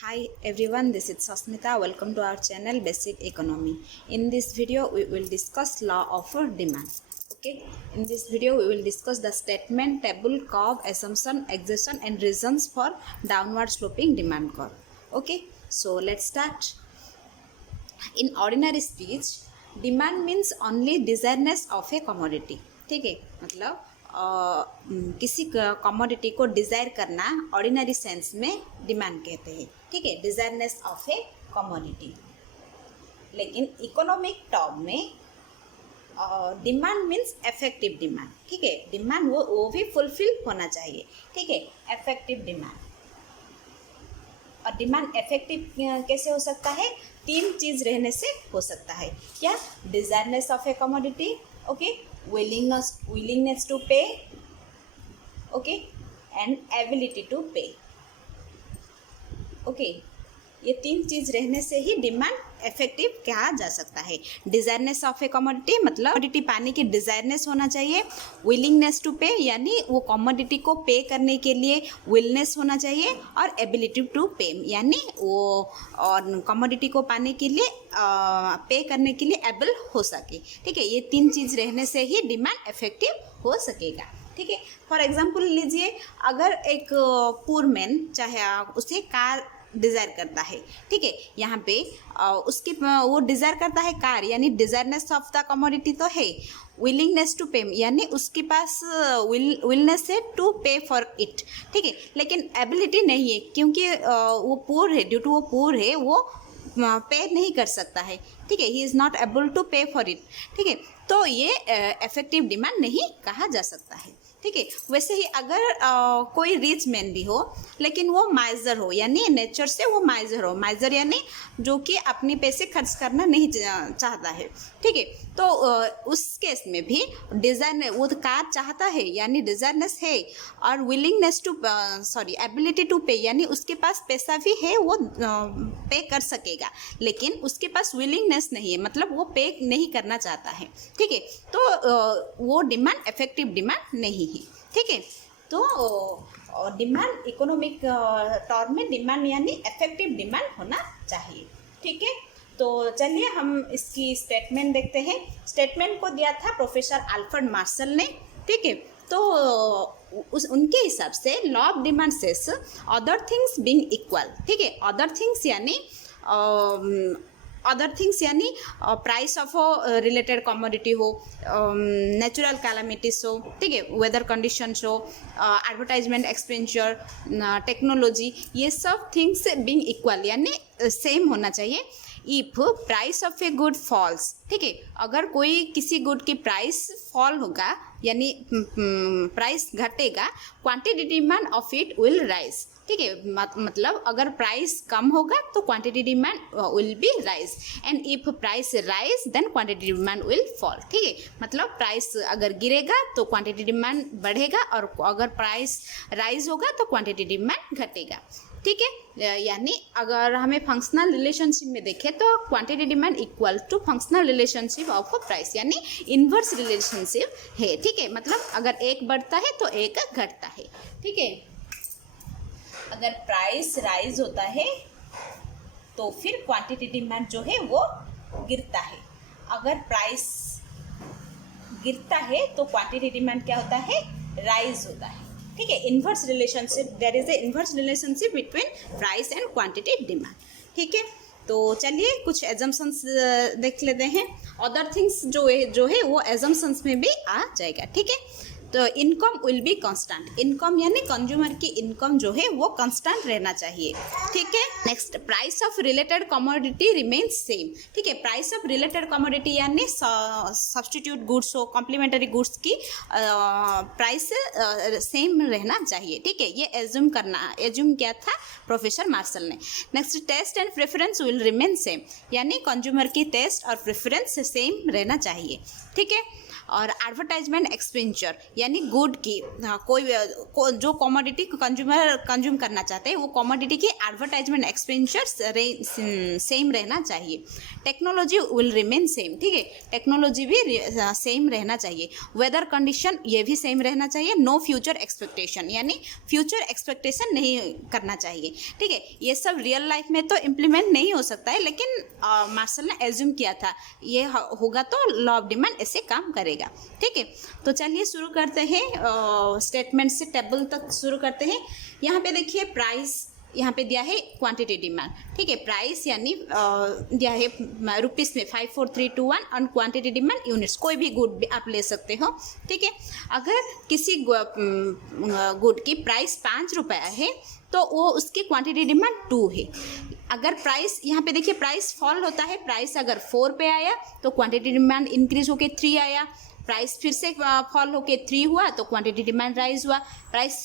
Hi everyone, this is Sasmita. Welcome to our channel Basic Economy. In this video, we will discuss law of demand. Okay, in this video, we will discuss the statement, table, curve, assumption, exertion, and reasons for downward sloping demand curve. Okay, so let's start. In ordinary speech, demand means only desiredness of a commodity. ठीक है, मतलब किसी commodity को desire करना ordinary sense में demand कहते हैं. ठीक है, डिज़ायरनेस ऑफ ए कमोडिटी. लेकिन इकोनॉमिक टर्म में डिमांड मीन्स इफेक्टिव डिमांड. ठीक है, डिमांड वो भी फुलफिल होना चाहिए. ठीक है, इफेक्टिव डिमांड. और डिमांड इफेक्टिव कैसे हो सकता है? तीन चीज़ रहने से हो सकता है. क्या? Desireness of a commodity, okay, willingness to pay, okay, and ability to pay. okay, ये तीन चीज़ रहने से ही डिमांड इफेक्टिव कहा जा सकता है. डिज़ायरनेस ऑफ ए कमोडिटी मतलब कमोडिटी पाने की डिज़ायरनेस होना चाहिए. विलिंगनेस टू पे यानी वो कमोडिटी को पे करने के लिए विलनेस होना चाहिए. और एबिलिटी टू पे यानी वो और कमोडिटी को पाने के लिए पे करने के लिए एबल हो सके. ठीक है, ये तीन चीज़ रहने से ही डिमांड इफेक्टिव हो सकेगा. ठीक है, फॉर एग्जाम्पल लीजिए, अगर एक पुअर मैन चाहे उसे कार डिज़ायर करता है. ठीक है, यहाँ पे उसकी वो डिज़ायर करता है कार, यानी डिज़ायरनेस ऑफ द कमोडिटी तो है. विलिंगनेस टू पे यानी उसके पास विलनेस है टू पे फॉर इट. ठीक है, लेकिन एबिलिटी नहीं है क्योंकि वो पुअर है. ड्यू टू वो पुअर है वो पे नहीं कर सकता है. ठीक है, he is not able to pay for it. ठीक है, तो ये इफेक्टिव डिमांड नहीं कहा जा सकता है. ठीक है, वैसे ही अगर कोई रिच मैन भी हो लेकिन वो माइजर हो, यानी नेचर से वो माइजर हो. माइजर यानी जो कि अपने पैसे खर्च करना नहीं चाहता है. ठीक है, तो उस केस में भी डिज़ायर वो कार चाहता है यानी डिज़ायरनेस है, और विलिंगनेस टू एबिलिटी टू पे यानी उसके पास पैसा भी है, वो पे कर सकेगा, लेकिन उसके पास विलिंगनेस नहीं है, मतलब वो पे नहीं करना चाहता है. ठीक है, तो वो डिमांड इफेक्टिव डिमांड नहीं है. ठीक है, तो डिमांड इकोनॉमिक टर्म में डिमांड यानी इफेक्टिव डिमांड होना चाहिए. ठीक है, तो चलिए हम इसकी स्टेटमेंट देखते हैं. स्टेटमेंट को दिया था प्रोफेसर अल्फ्रेड मार्शल ने. ठीक है, तो उनके हिसाब से law of demand says other things being equal. ठीक है, अदर थिंग्स यानी प्राइस ऑफ रिलेटेड कमोडिटी हो, नेचुरल कैलामिटीज हो, ठीक है, वेदर कंडीशंस हो, एडवर्टाइजमेंट एक्सपेंडिचर, टेक्नोलॉजी, ये सब थिंग्स बीइंग इक्वल यानी सेम होना चाहिए. If price of a good falls, ठीक है, अगर कोई किसी गुड की प्राइस फॉल होगा यानी प्राइस घटेगा, quantity demand of it will rise. ठीक है, मतलब अगर प्राइस कम होगा तो quantity demand will be rise, and if price rise then quantity demand will fall. ठीक है, मतलब प्राइस अगर गिरेगा तो क्वांटिटी डिमांड बढ़ेगा, और अगर प्राइस राइज होगा तो क्वांटिटी डिमांड घटेगा. ठीक है, यानी अगर हमें फंक्शनल रिलेशनशिप में देखें तो quantity demand equal to functional relationship of price, यानी इन्वर्स रिलेशनशिप है. ठीक है, मतलब अगर एक बढ़ता है तो एक घटता है. ठीक है, अगर प्राइस राइज होता है तो फिर क्वांटिटी डिमांड जो है वो गिरता है. अगर प्राइस गिरता है तो क्वांटिटी डिमांड क्या होता है? राइज होता है. ठीक है, inverse relationship, there is a inverse relationship between price and quantity demand. ठीक है, तो चलिए कुछ एजम्पशंस देख लेते हैं. अदर थिंग्स जो है वो एजम्पशंस में भी आ जाएगा. ठीक है, तो income will be constant. Income यानी कंज्यूमर की इनकम जो है वो कांस्टेंट रहना चाहिए. ठीक है, next, price of related commodity remains same. ठीक है, प्राइस ऑफ रिलेटेड कमोडिटी यानी सब्सटीट्यूट गुड्स हो, कॉम्प्लीमेंटरी गुड्स की प्राइस सेम रहना चाहिए. ठीक है, ये एज्यूम किया था प्रोफेसर मार्शल ने. Next, taste and preference will remain same, यानी कंज्यूमर की टेस्ट और प्रेफरेंस सेम रहना चाहिए. ठीक है, और एडवर्टाइजमेंट एक्सपेंडिचर यानी गुड की जो कमोडिटी कंज्यूमर कंज्यूम करना चाहते हैं वो कमोडिटी की एडवर्टाइजमेंट एक्सपेंडिचर सेम रहना चाहिए। टेक्नोलॉजी विल रिमेन सेम, ठीक है, टेक्नोलॉजी भी सेम रहना चाहिए। वेदर कंडीशन ये भी सेम रहना चाहिए। नो फ्यूचर एक्सपेक्टेशन यानी फ्यूचर एक्सपेक्टेशन नहीं करना चाहिए, ठीक है। ये सब रियल लाइफ में तो इम्प्लीमेंट नहीं हो सकता है, लेकिन मार्शल ने एज्यूम किया था ये होगा तो लॉ ऑफ डिमांड ऐसे काम करेगा, ठीक है। तो चलिए शुरू करते हैं, स्टेटमेंट से टेबल तक शुरू करते हैं। यहाँ पे देखिए प्राइस यहाँ पे दिया है क्वांटिटी डिमांड, ठीक है। प्राइस यानी दिया है रुपीस में 54321 और क्वांटिटी डिमांड यूनिट्स, कोई भी गुड आप ले सकते हो, ठीक है। अगर किसी गुड की प्राइस 5 रुपया है तो वो उसकी क्वांटिटी डिमांड 2 है। अगर प्राइस यहाँ पे देखिए प्राइस फॉल होता है, प्राइस अगर 4 पे आया तो क्वांटिटी डिमांड इंक्रीज होके 3 आया, प्राइस फिर से फॉल होके 3 हुआ तो क्वांटिटी डिमांड राइज हुआ, प्राइस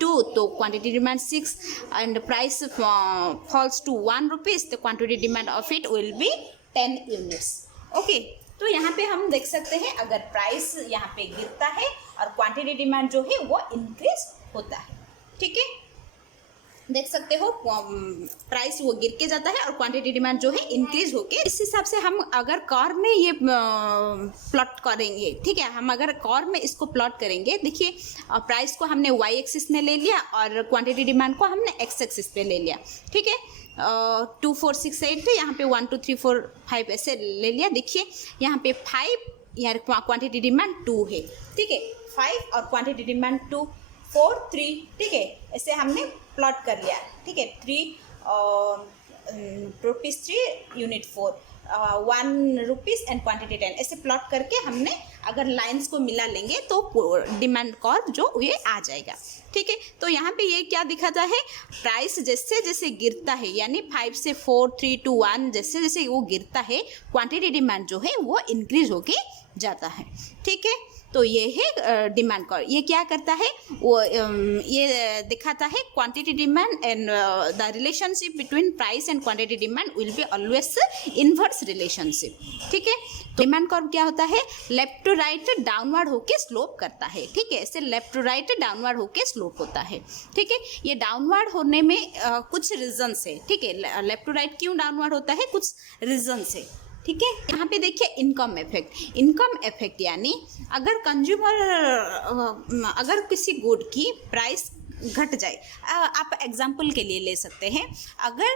2 तो quantity demand 6 and price falls to 1 rupees तो quantity demand of it will be 10 units, okay. तो यहाँ पे हम देख सकते हैं अगर प्राइस यहाँ पे गिरता है और क्वांटिटी डिमांड जो है वो इंक्रीज होता है, ठीक है। देख सकते हो प्राइस वो गिर के जाता है और क्वांटिटी डिमांड जो है इंक्रीज होके। इस हिसाब से हम अगर कॉर में ये प्लॉट करेंगे, ठीक है, हम अगर कॉर में इसको प्लॉट करेंगे, देखिए प्राइस को हमने वाई एक्सिस में ले लिया और क्वांटिटी डिमांड को हमने एक्स एक्सिस पे ले लिया, ठीक है। 2 4 6 8 है, यहाँ पे 1 2 3 4 5 ऐसे ले लिया। देखिए यहाँ पे 5 यार क्वांटिटी डिमांड 2 है, ठीक है, 5 और क्वांटिटी डिमांड 2 4 3, ठीक है, ऐसे हमने प्लॉट कर लिया, ठीक है। 3 rupees 3 unit 4 1 rupees and quantity 10 ऐसे प्लॉट करके हमने अगर लाइंस को मिला लेंगे तो डिमांड कर्व जो ये आ जाएगा, ठीक है। तो यहाँ पे ये क्या दिखाता है, प्राइस जैसे जैसे गिरता है यानी 5 से 4 3 2 1 जैसे जैसे वो गिरता है क्वांटिटी डिमांड जो है वो इंक्रीज होके जाता है, ठीक है। तो ये है डिमांड कर्व। ये क्या करता है, वो ये दिखाता है quantity demand and the relationship between price and quantity demand will be always inverse relationship, ठीक है। तो डिमांड कर्व क्या होता है, लेफ्ट टू राइट डाउनवर्ड होके स्लोप करता है, ठीक है, ऐसे लेफ्ट टू राइट डाउनवर्ड होके स्लोप होता है, ठीक है। ये डाउनवर्ड होने में कुछ रीजंस है, ठीक है, लेफ्ट टू राइट क्यों डाउनवर्ड होता है, कुछ रीजंस है, ठीक है। यहाँ पे देखिए इनकम इफेक्ट। इनकम इफेक्ट यानी अगर कंज्यूमर अगर किसी गुड की प्राइस घट जाए, आप एग्जाम्पल के लिए ले सकते हैं, अगर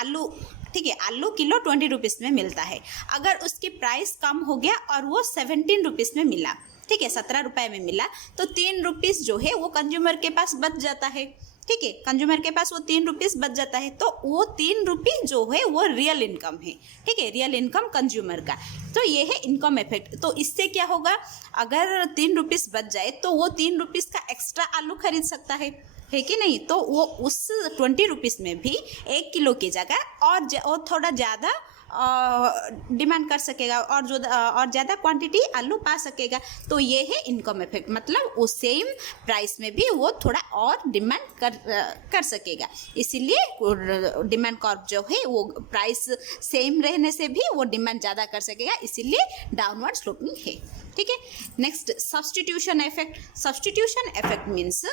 आलू, ठीक है, आलू किलो 20 रुपीज़ में मिलता है, अगर उसकी प्राइस कम हो गया और वो 17 रुपीज़ में मिला, ठीक है, 17 रुपये में मिला, तो 3 रुपीज़ जो है वो कंज्यूमर के पास बच जाता है, ठीक है, कंज्यूमर के पास वो 3 रुपीज़ बच जाता है। तो वो 3 रुपीज़ जो है वो रियल इनकम है, ठीक है, रियल इनकम कंज्यूमर का। तो ये है इनकम इफेक्ट। तो इससे क्या होगा, अगर 3 रुपीज़ बच जाए तो वो 3 रुपीज़ का एक्स्ट्रा आलू खरीद सकता है कि नहीं, तो वो उस 20 रुपीज़ में भी 1 किलो की जगह और थोड़ा ज़्यादा डिमांड कर सकेगा और ज़्यादा क्वांटिटी आलू पा सकेगा। तो ये है इनकम इफेक्ट, मतलब उस सेम प्राइस में भी वो थोड़ा और डिमांड कर सकेगा। इसीलिए डिमांड कर्व जो है वो प्राइस सेम रहने से भी वो डिमांड ज़्यादा कर सकेगा, इसीलिए डाउनवर्ड स्लोपिंग है, ठीक है। Next substitution effect. Substitution effect means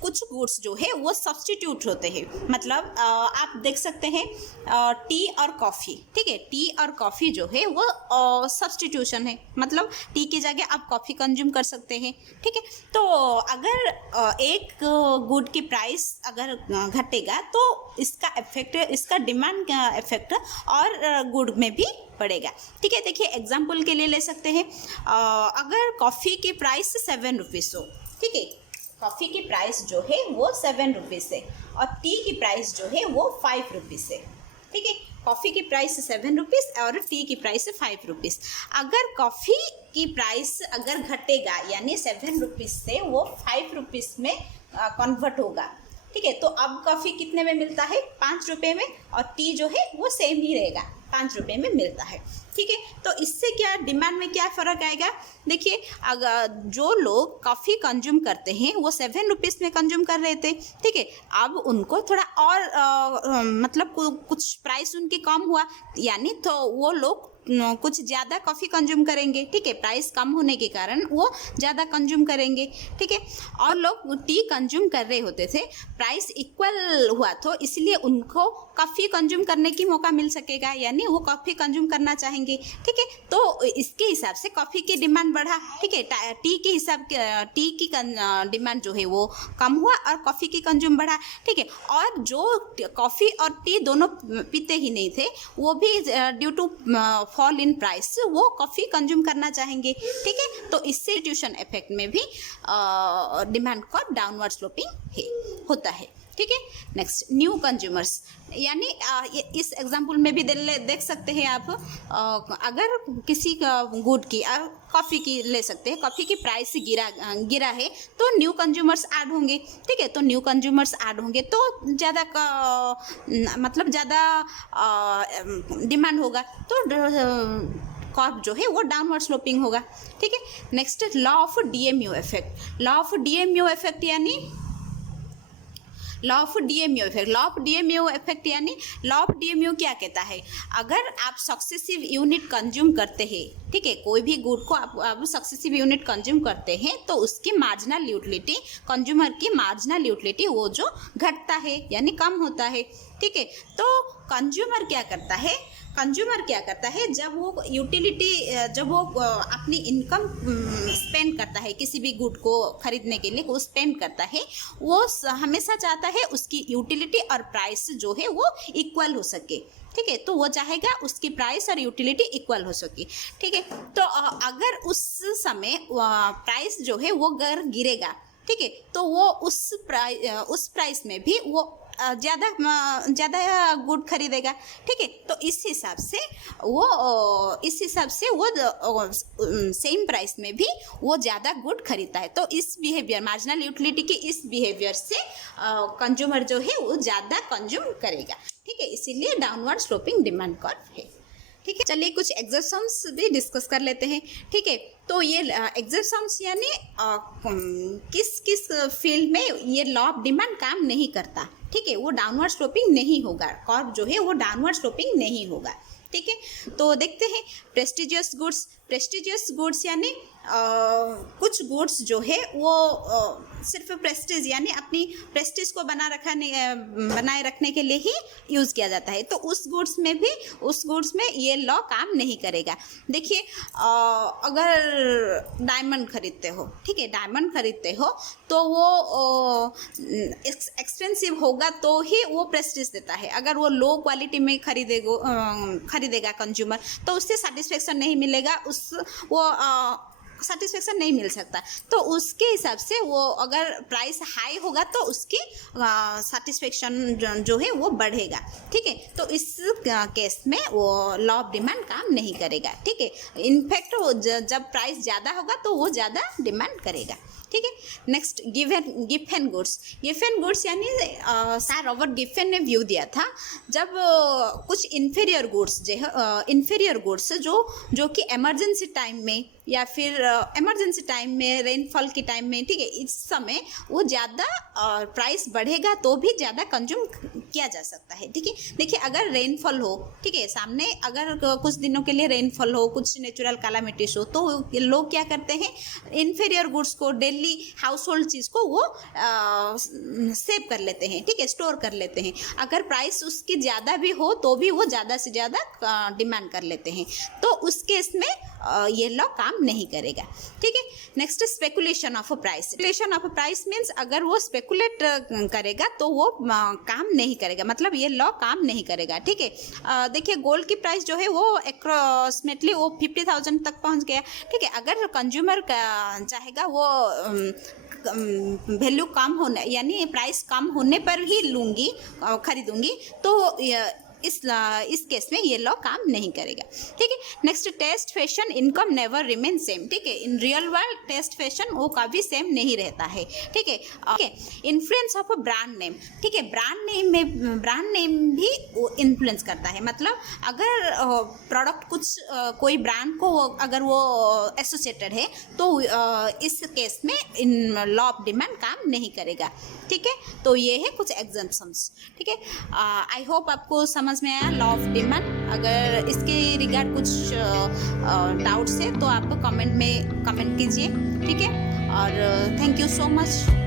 कुछ गुड्स जो है वो सब्स्टिट्यूट होते हैं, मतलब आप देख सकते हैं टी और कॉफ़ी, ठीक है, टी और कॉफ़ी जो है वो सब्स्टिट्यूशन है, मतलब टी की जगह आप कॉफ़ी कंज्यूम कर सकते हैं, ठीक है। तो अगर एक गुड की प्राइस अगर घटेगा तो इसका इफेक्ट, इसका डिमांड का इफेक्ट और गुड में भी पड़ेगा, ठीक है। देखिए एग्जाम्पल के लिए ले सकते हैं, अगर कॉफ़ी की प्राइस 7 रुपीज़ हो, ठीक है, कॉफ़ी की प्राइस जो है वो 7 रुपीज़ है और टी की प्राइस जो है वो 5 रुपीज़ है, ठीक है। कॉफ़ी की प्राइस 7 रुपीज़ और टी की प्राइस 5 रुपीज़। अगर कॉफ़ी की प्राइस अगर घटेगा यानी 7 रुपीज़ से वो 5 रुपीज़ में कन्वर्ट होगा, ठीक है, तो अब कॉफ़ी कितने में मिलता है, 5 रुपये में, और टी जो है वो सेम ही रहेगा, 5 रुपये में मिलता है, ठीक है। तो इससे क्या डिमांड में क्या फ़र्क आएगा, देखिए अगर जो लोग कॉफ़ी कंज्यूम करते हैं वो 7 रुपीज़ में कंज्यूम कर रहे थे, ठीक है, अब उनको थोड़ा और मतलब कुछ प्राइस उनकी कम हुआ, यानी तो वो लोग कुछ ज़्यादा कॉफ़ी कंज्यूम करेंगे, ठीक है, प्राइस कम होने के कारण वो ज़्यादा कंज्यूम करेंगे, ठीक है। और लोग टी कंज्यूम कर रहे होते थे, प्राइस इक्वल हुआ तो इसलिए उनको कॉफ़ी कंज्यूम करने की मौका मिल सकेगा, यानी वो कॉफ़ी कंज्यूम करना चाहेंगे, ठीक है। तो इसके हिसाब से कॉफ़ी की डिमांड बढ़ा, ठीक है, टी के हिसाब टी की डिमांड जो है वो कम हुआ और कॉफ़ी की कंज्यूम बढ़ा, ठीक है। और जो कॉफ़ी और टी दोनों पीते ही नहीं थे वो भी due to fall in price वो कॉफ़ी कंज्यूम करना चाहेंगे, ठीक है। तो इससे ट्यूशन इफेक्ट में भी डिमांड का डाउनवर्ड स्लोपिंग होता है, ठीक है। नेक्स्ट न्यू कंज्यूमर्स, यानी इस एग्जाम्पल में भी देख सकते हैं आप, अगर किसी गुड की कॉफ़ी की ले सकते हैं, कॉफ़ी की प्राइस गिरा है तो न्यू कंज्यूमर्स ऐड होंगे, ठीक है। तो न्यू कंज्यूमर्स ऐड होंगे तो ज़्यादा मतलब ज़्यादा डिमांड होगा, तो कॉर्प जो है वो डाउनवर्ड स्लोपिंग होगा, ठीक है। Next law of DMU effect, law of DMU effect यानी law of DMU effect, law of DMU effect यानी लॉ ऑफ डीएमयू क्या कहता है, अगर आप सक्सेसिव यूनिट कंज्यूम करते हैं, ठीक है, कोई भी गुड को आप सक्सेसिव यूनिट कंज्यूम करते हैं तो उसकी मार्जिनल यूटिलिटी, कंज्यूमर की मार्जिनल यूटिलिटी वो जो घटता है यानी कम होता है, ठीक है। तो कंज्यूमर क्या करता है, जब वो यूटिलिटी, जब वो अपनी इनकम स्पेंड करता है किसी भी गुड को खरीदने के लिए, वो स्पेंड करता है, वो हमेशा चाहता है उसकी यूटिलिटी और प्राइस जो है वो इक्वल हो सके, ठीक है। तो वो चाहेगा उसकी प्राइस और यूटिलिटी इक्वल हो सके, ठीक है। तो अगर उस समय प्राइस जो है वो अगर गिरेगा, ठीक है, तो वो उस प्राइस में भी वो ज़्यादा गुड खरीदेगा, ठीक है। तो इस हिसाब से वो सेम प्राइस में भी वो ज़्यादा गुड खरीदता है। तो इस बिहेवियर, मार्जिनल यूटिलिटी के इस बिहेवियर से कंज्यूमर जो है वो ज़्यादा कंज्यूम करेगा, ठीक है। इसीलिए डाउनवर्ड स्लोपिंग डिमांड कर्व है, ठीक है। चलिए कुछ एग्जर्शंस भी डिस्कस कर लेते हैं, ठीक है। तो ये एग्जर्शंस यानी किस किस फील्ड में ये लॉ ऑफ डिमांड काम नहीं करता, ठीक है, वो डाउनवर्ड स्लोपिंग नहीं होगा, कर्व जो है वो डाउनवर्ड स्लोपिंग नहीं होगा, ठीक है। तो देखते हैं प्रेस्टिजियस गुड्स यानी कुछ गुड्स जो है वो सिर्फ प्रेस्टीज यानी अपनी प्रेस्टीज को बनाए रखने के लिए ही यूज़ किया जाता है, तो उस गुड्स में ये लॉ काम नहीं करेगा। देखिए अगर डायमंड खरीदते हो, ठीक है, डायमंड खरीदते हो तो वो एक्सपेंसिव होगा तो ही वो प्रेस्टीज देता है। अगर वो लो क्वालिटी में खरीदेगा कंज्यूमर तो उससे सेटिस्फेक्शन नहीं मिलेगा, सेटिस्फेक्शन नहीं मिल सकता। तो उसके हिसाब से वो अगर प्राइस हाई होगा तो उसकी सेटिस्फेक्शन जो है वो बढ़ेगा, ठीक है। तो इस केस में वो लॉ ऑफ डिमांड काम नहीं करेगा, ठीक है। इनफैक्ट जब प्राइस ज़्यादा होगा तो वो ज़्यादा डिमांड करेगा, ठीक है। नेक्स्ट गिफेन गुड्स यानी सर रॉबर्ट गिफेन ने व्यू दिया था, जब कुछ इन्फीरियर गुड्स जो कि इमरजेंसी टाइम में या फिर इमरजेंसी टाइम में, रेनफॉल के टाइम में, ठीक है, इस समय वो ज़्यादा प्राइस बढ़ेगा तो भी ज़्यादा कंज्यूम किया जा सकता है, ठीक है। देखिए अगर रेनफॉल हो, ठीक है, सामने अगर कुछ दिनों के लिए रेनफॉल हो, कुछ नेचुरल कैलामिटीज हो, तो लोग क्या करते हैं, इन्फीरियर गुड्स को, डेली हाउस होल्ड चीज़ को वो सेव कर लेते हैं, ठीक है, स्टोर कर लेते हैं। अगर प्राइस उसकी ज़्यादा भी हो तो भी वो ज़्यादा से ज़्यादा डिमांड कर लेते हैं, तो उस केस में ये लॉ काम नहीं करेगा, ठीक है। Next speculation of price means अगर वो स्पेकुलेट करेगा तो वो काम नहीं करेगा, मतलब ये लॉ काम नहीं करेगा, ठीक है। देखिए गोल्ड की प्राइस जो है वो अप्रॉक्सीमेटली वो 50,000 तक पहुंच गया, ठीक है। अगर कंज्यूमर चाहेगा वो वैल्यू कम होने यानी प्राइस कम होने पर ही खरीदूंगी, तो इस केस में ये लॉ काम नहीं करेगा, ठीक है। Next taste fashion income never remain same, ठीक है। In real world taste fashion वो कभी सेम नहीं रहता है, ठीक है। Okay, influence of brand name, ठीक है, ब्रांड नेम भी इन्फ्लुएंस करता है, मतलब अगर प्रोडक्ट कोई ब्रांड को अगर वो एसोसिएटेड है तो इस केस में इन लॉ ऑफ डिमांड काम नहीं करेगा, ठीक है। तो ये है कुछ एग्जाम्पल्स, ठीक है। आई होप आपको समझ में आया लॉ ऑफ डिमांड अगर इसके रिगार्ड कुछ डाउट्स है तो आप कमेंट में कमेंट कीजिए, ठीक है। और थैंक यू सो मच।